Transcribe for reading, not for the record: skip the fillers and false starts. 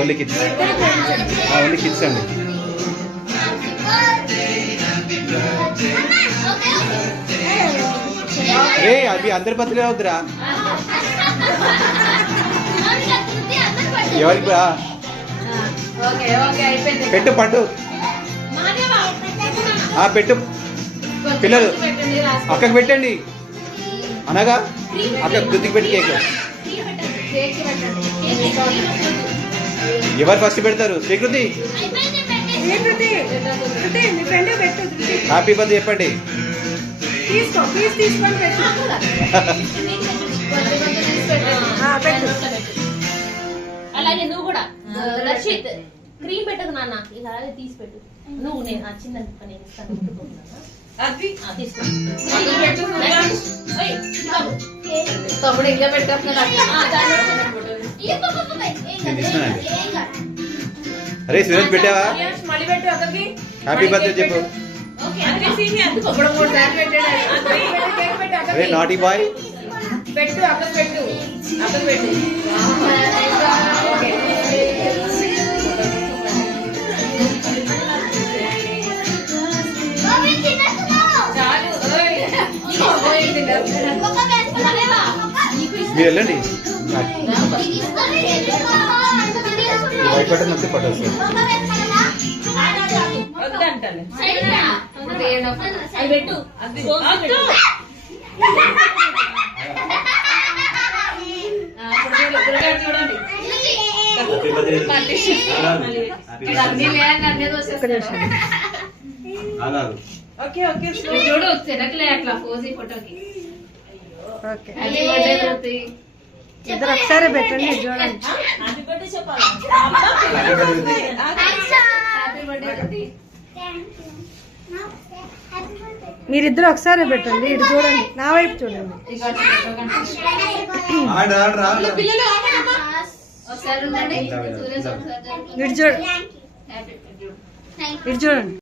Only kids only kids అండి. రే అవి అందరి బర్త్డే అవుతురా ఎవరికి పెట్టు పండు పెట్టు పిల్లలు అక్కకి పెట్టండి అనగా అక్క దుద్దికి పెట్టి కేక్ ఎవరు ఫస్ట్ పెడతారు? స్వీకృతి హ్యాపీ బర్త్డే చెప్పండి. అలాగే నువ్వు కూడా రషిత్ క్రీమ్ పెట్టదు నాన్న, అలాగే తీసి పెట్టు. నువ్వు నేను ఆ చిన్న నేను ఇస్తాను. తమ్ముడు ఇంకా పెట్టేస్తున్నాడు. అరే సురేష్ పెట్టావా? మళ్ళీ పెట్టు అక్కడికి. హ్యాపీ బర్త్డే చెప్పు. అరే నాటీ బాయ్ పెట్టు అక్కడికి పెట్టు అక్కడికి పెట్టు. మీరు వెళ్ళండి. వైపట్టు నొక్కి పట్టాలి పెట్టు. చూడండి చూడు తిరగలే అట్లా పోజీ ఫోటోకి. ఇద్దరు ఒకసారి పెట్టండి చూడండి. మీరిద్దరు ఒకసారి పెట్టండి. ఇటు చూడండి, నా వైపు చూడండి. ఇటు చూడండి.